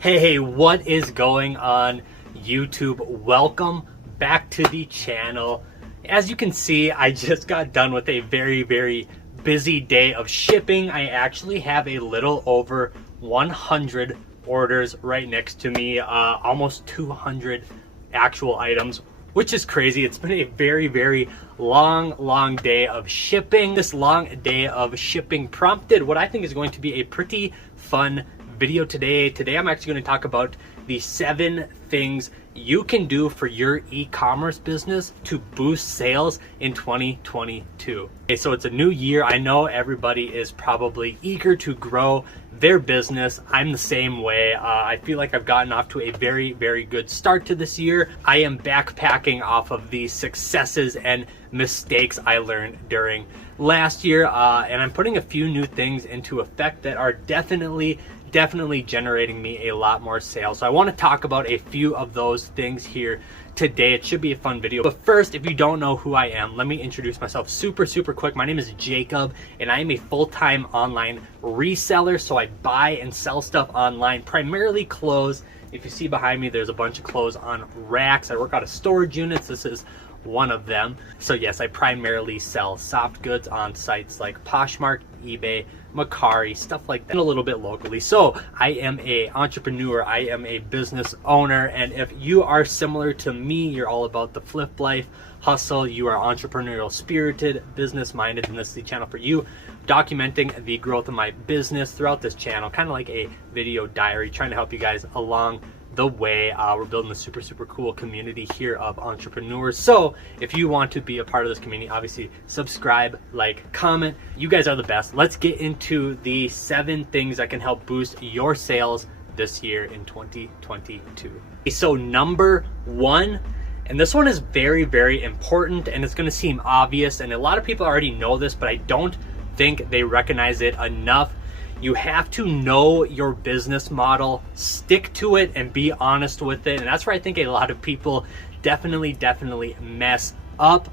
Hey, what is going on YouTube? Welcome back to the channel. As you can see, I just got done with a very busy day of shipping. I actually have a little over 100 orders right next to me, almost 200 actual items, which is crazy. It's been a very long day of shipping. This long day of shipping prompted what I think is going to be a pretty fun video today. Today I'm actually going to talk about the 7 things you can do for your e-commerce business to boost sales in 2022. Okay, so it's a new year. I know everybody is probably eager to grow their business. I'm the same way. I feel like I've gotten off to a very good start to this year. I am backpacking off of the successes and mistakes I learned during last year, and I'm putting a few new things into effect that are definitely generating me a lot more sales. So I want to talk about a few of those things here today. It should be a fun video. But first, if you don't know who I am, let me introduce myself super quick. My name is Jacob, and I am a full-time online reseller. So I buy and sell stuff online, primarily clothes. If you see behind me, there's a bunch of clothes on racks. I work out of storage units. This is one of them. So yes, I primarily sell soft goods on sites like Poshmark, eBay, Meacari, stuff like that, and a little bit locally. So I am a entrepreneur, I am a business owner, and if you are similar to me, you're all about the flip life, hustle, you are entrepreneurial spirited, business minded, and this is the channel for you. Documenting the growth of my business throughout this channel, kind of like a video diary, trying to help you guys along the way. We're building a super cool community here of entrepreneurs. So if you want to be a part of this community, obviously subscribe, like, comment. You guys are the best. Let's get into the 7 things that can help boost your sales this year in 2022. So number 1, and this one is very important, and it's going to seem obvious, and a lot of people already know this, but I don't think they recognize it enough. You have to know your business model, stick to it, and be honest with it. And that's where I think a lot of people definitely mess up.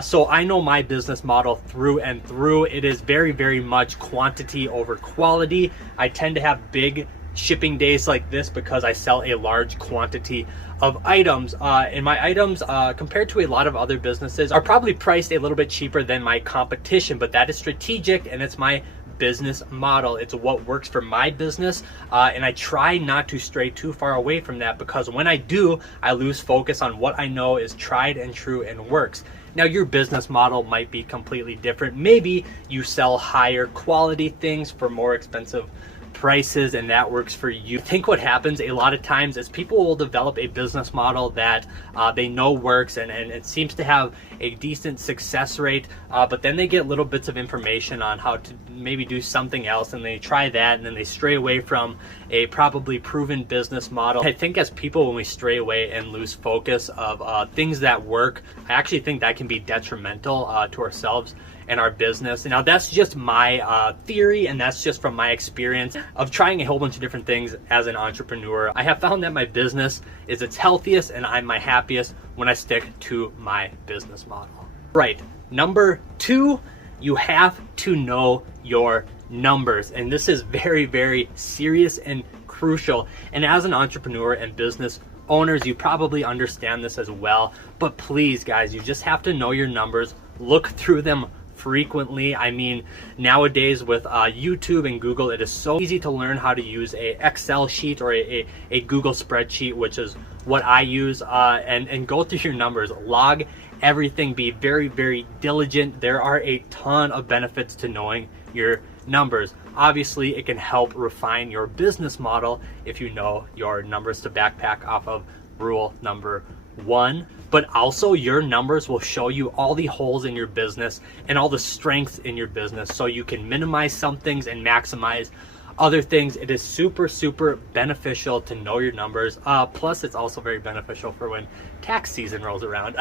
So I know my business model through and through. It is very much quantity over quality. I tend to have big shipping days like this because I sell a large quantity of items, and my items compared to a lot of other businesses are probably priced a little bit cheaper than my competition, but that is strategic and it's my business model. It's what works for my business, and I try not to stray too far away from that, because when I do, I lose focus on what I know is tried and true and works. Now, your business model might be completely different. Maybe you sell higher quality things for more expensive prices, and that works for you. I think what happens a lot of times is people will develop a business model that they know works, and it seems to have a decent success rate, but then they get little bits of information on how to maybe do something else, and they try that, and then they stray away from a probably proven business model. I think as people, when we stray away and lose focus of things that work, I actually think that can be detrimental to ourselves and our business. Now, that's just my theory, and that's just from my experience of trying a whole bunch of different things as an entrepreneur. I have found that my business is its healthiest and I'm my happiest when I stick to my business model. Right, number 2, you have to know your numbers, and this is very serious and crucial. And as an entrepreneur and business owners, you probably understand this as well, but please guys, you just have to know your numbers, look through them frequently. I mean, nowadays with YouTube and Google, it is so easy to learn how to use a Excel sheet or a Google spreadsheet, which is what I use, and go through your numbers, log everything, be very diligent. There are a ton of benefits to knowing your numbers. Obviously, it can help refine your business model if you know your numbers, to backpack off of rule number 1, but also your numbers will show you all the holes in your business and all the strengths in your business, so you can minimize some things and maximize other things. It is super beneficial to know your numbers. Plus, it's also very beneficial for when tax season rolls around.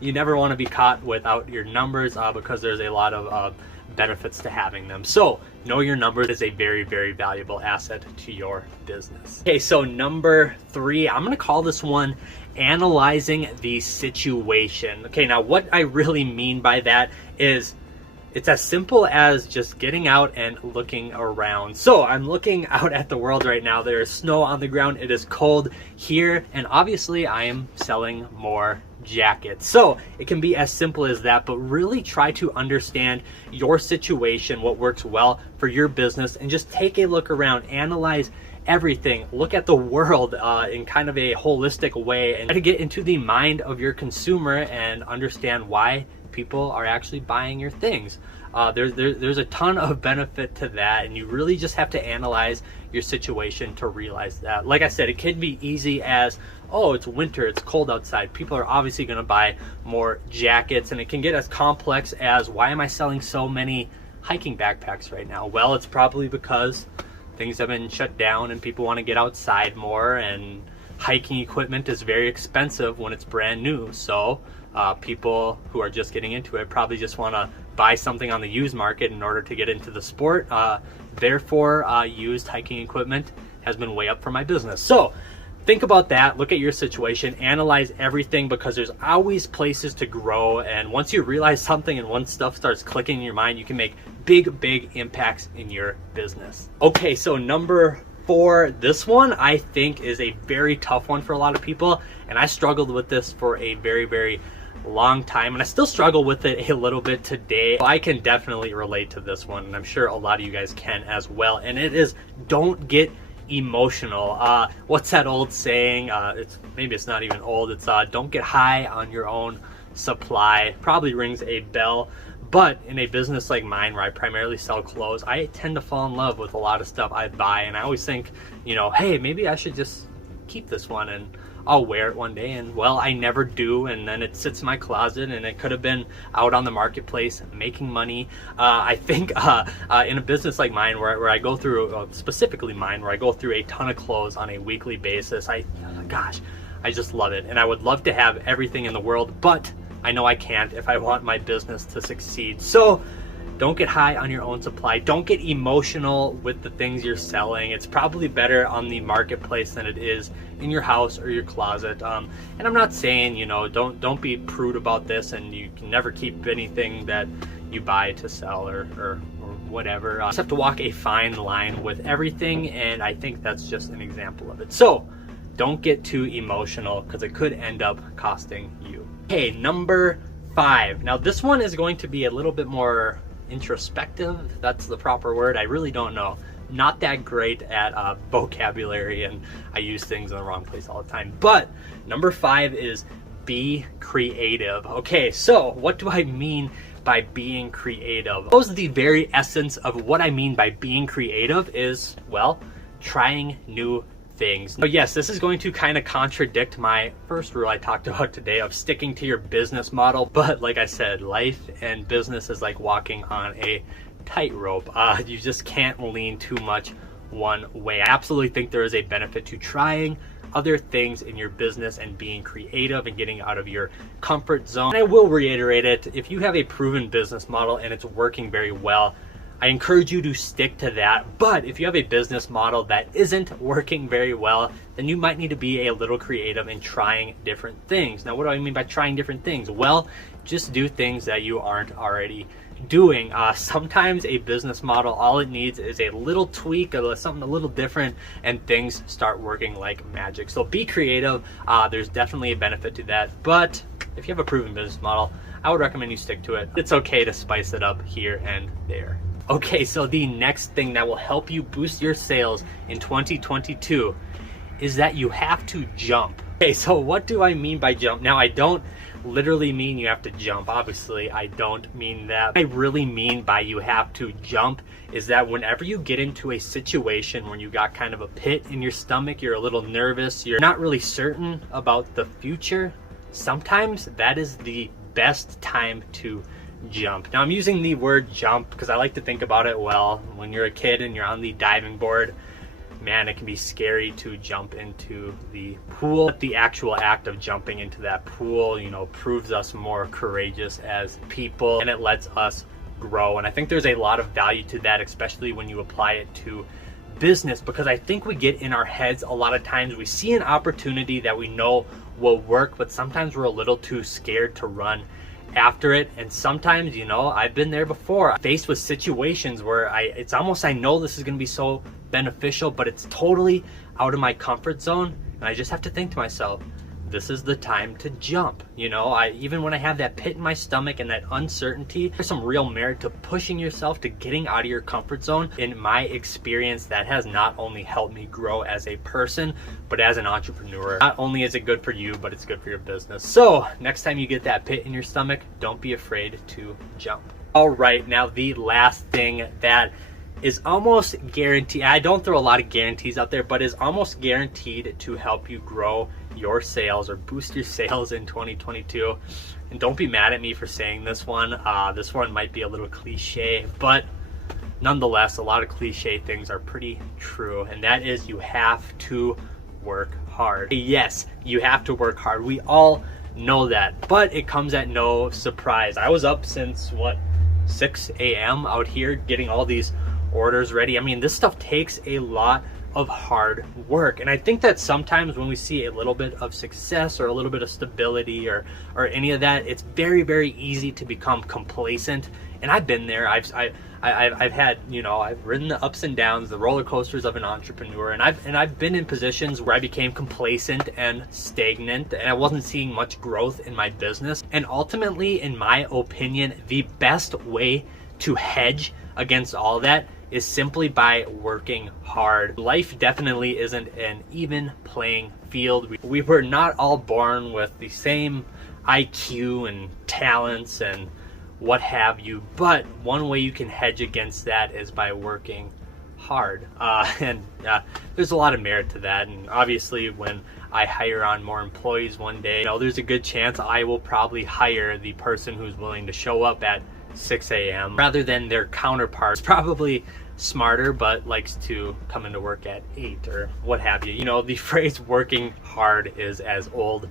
You never want to be caught without your numbers, because there's a lot of benefits to having them. So know your numbers is a very valuable asset to your business. Okay, so number 3, I'm gonna call this one analyzing the situation. Okay, now what I really mean by that is It's as simple as just getting out and looking around. So I'm looking out at the world right now. There is snow on the ground. It is cold here. And obviously I am selling more jackets. So it can be as simple as that, but really try to understand your situation, what works well for your business, and just take a look around, analyze everything, look at the world in kind of a holistic way, and try to get into the mind of your consumer and understand why people are actually buying your things. There's a ton of benefit to that, and you really just have to analyze your situation to realize that. Like I said, it can be easy as, oh, it's winter, it's cold outside. People are obviously going to buy more jackets, and it can get as complex as, why am I selling so many hiking backpacks right now? Well, it's probably because things have been shut down and people want to get outside more, and hiking equipment is very expensive when it's brand new. So people who are just getting into it probably just want to buy something on the used market in order to get into the sport. Therefore, used hiking equipment has been way up for my business. So think about that, look at your situation, analyze everything, because there's always places to grow. And once you realize something and once stuff starts clicking in your mind, you can make big impacts in your business. Okay, so number 4, this one I think is a very tough one for a lot of people, and I struggled with this for a very long time, and I still struggle with it a little bit today. I can definitely relate to this one, and I'm sure a lot of you guys can as well, and it is, don't get emotional. What's that old saying? Maybe it's not even old. It's don't get high on your own supply. Probably rings a bell. But in a business like mine, where I primarily sell clothes, I tend to fall in love with a lot of stuff I buy, and I always think, you know, hey, maybe I should just keep this one and I'll wear it one day. And well, I never do, and then it sits in my closet, and it could have been out on the marketplace making money. I think in a business like mine, where I go through, specifically mine, where I go through a ton of clothes on a weekly basis, I just love it, and I would love to have everything in the world, but I know I can't if I want my business to succeed. So don't get high on your own supply. Don't get emotional with the things you're selling. It's probably better on the marketplace than it is in your house or your closet. And I'm not saying, you know, don't be prude about this and you can never keep anything that you buy to sell or whatever. You just have to walk a fine line with everything, and I think that's just an example of it. So don't get too emotional, because it could end up costing you. Okay, number 5. Now this one is going to be a little bit more introspective, if that's the proper word. I really don't know. Not that great at vocabulary, and I use things in the wrong place all the time. But number 5 is be creative. Okay, so what do I mean by being creative? Suppose the very essence of what I mean by being creative is, well, trying new things. So yes, this is going to kind of contradict my first rule I talked about today of sticking to your business model. But like I said, life and business is like walking on a tightrope. You just can't lean too much one way. I absolutely think there is a benefit to trying other things in your business and being creative and getting out of your comfort zone. And I will reiterate it, if you have a proven business model and it's working very well, I encourage you to stick to that. But if you have a business model that isn't working very well, then you might need to be a little creative in trying different things. Now, what do I mean by trying different things? Well, just do things that you aren't already doing. Sometimes a business model, all it needs is a little tweak or something a little different, and things start working like magic. So be creative. There's definitely a benefit to that. But if you have a proven business model, I would recommend you stick to it. It's okay to spice it up here and there. Okay, so the next thing that will help you boost your sales in 2022 is that you have to jump. Okay, so what do I mean by jump? Now, I don't literally mean you have to jump. Obviously, I don't mean that. What I really mean by you have to jump is that whenever you get into a situation where you got kind of a pit in your stomach, you're a little nervous, you're not really certain about the future, sometimes that is the best time to jump. Now, I'm using the word jump because I like to think about it, well, when you're a kid and you're on the diving board, man, it can be scary to jump into the pool. But the actual act of jumping into that pool, you know, proves us more courageous as people, and it lets us grow. And I think there's a lot of value to that, especially when you apply it to business, because I think we get in our heads a lot of times. We see an opportunity that we know will work, but sometimes we're a little too scared to run after it. And sometimes, you know, I've been there before, faced with situations where it's almost, I know this is going to be so beneficial, but it's totally out of my comfort zone. And I just have to think to myself, this is the time to jump. You know, even when I have that pit in my stomach and that uncertainty, there's some real merit to pushing yourself, to getting out of your comfort zone. In my experience, that has not only helped me grow as a person, but as an entrepreneur. Not only is it good for you, but it's good for your business. So next time you get that pit in your stomach, don't be afraid to jump. All right, now the last thing that is almost guaranteed, I don't throw a lot of guarantees out there, but is almost guaranteed to help you grow your sales or boost your sales in 2022. And don't be mad at me for saying this one. This one might be a little cliche, but nonetheless, a lot of cliche things are pretty true. And that is, you have to work hard. Yes, you have to work hard. We all know that, but it comes at no surprise. I was up since what, 6 a.m. out here getting all these orders ready. I mean, this stuff takes a lot of hard work, and I think that sometimes when we see a little bit of success or a little bit of stability or any of that, it's very easy to become complacent. And I've been there. I've had, you know, I've ridden the ups and downs, the roller coasters of an entrepreneur, and I've been in positions where I became complacent and stagnant, and I wasn't seeing much growth in my business. And ultimately, in my opinion, the best way to hedge against all that is simply by working hard. Life definitely isn't an even playing field. We were not all born with the same IQ and talents and what have you, but one way you can hedge against that is by working hard. There's a lot of merit to that. And obviously, when I hire on more employees one day, you know, there's a good chance I will probably hire the person who's willing to show up at 6 a.m. rather than their counterparts, probably smarter but likes to come into work at 8 or what have you. You know, the phrase working hard is as old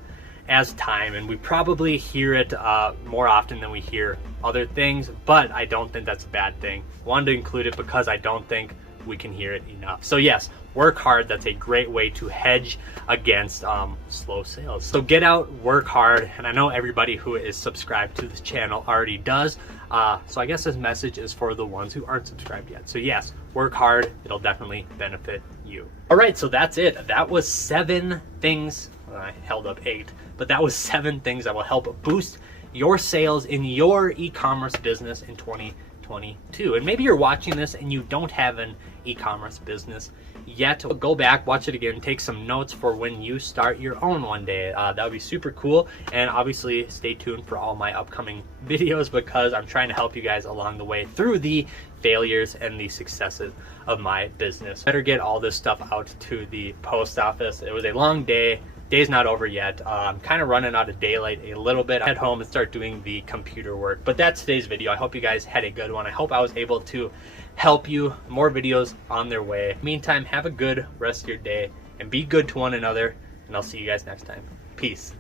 as time, and we probably hear it more often than we hear other things, but I don't think that's a bad thing. Wanted to include it because I don't think we can hear it enough. So yes, work hard. That's a great way to hedge against slow sales. So get out, work hard, and I know everybody who is subscribed to this channel already does. So I guess this message is for the ones who aren't subscribed yet. So yes, work hard. It'll definitely benefit you. All right, so that's it. That was 7 things. Well, I held up 8, but that was 7 things that will help boost your sales in your e-commerce business in 2022. And maybe you're watching this and you don't have an e-commerce business yet. Go back, watch it again, take some notes for when you start your own one day. That would be super cool. And obviously stay tuned for all my upcoming videos, because I'm trying to help you guys along the way through the failures and the successes of my business. Better get all this stuff out to the post office. It was a long day. Day's not over yet. I'm kind of running out of daylight a little bit. I'll head home and start doing the computer work. But that's today's video. I hope you guys had a good one. I hope I was able to help you. More videos on their way. Meantime, have a good rest of your day and be good to one another. And I'll see you guys next time. Peace.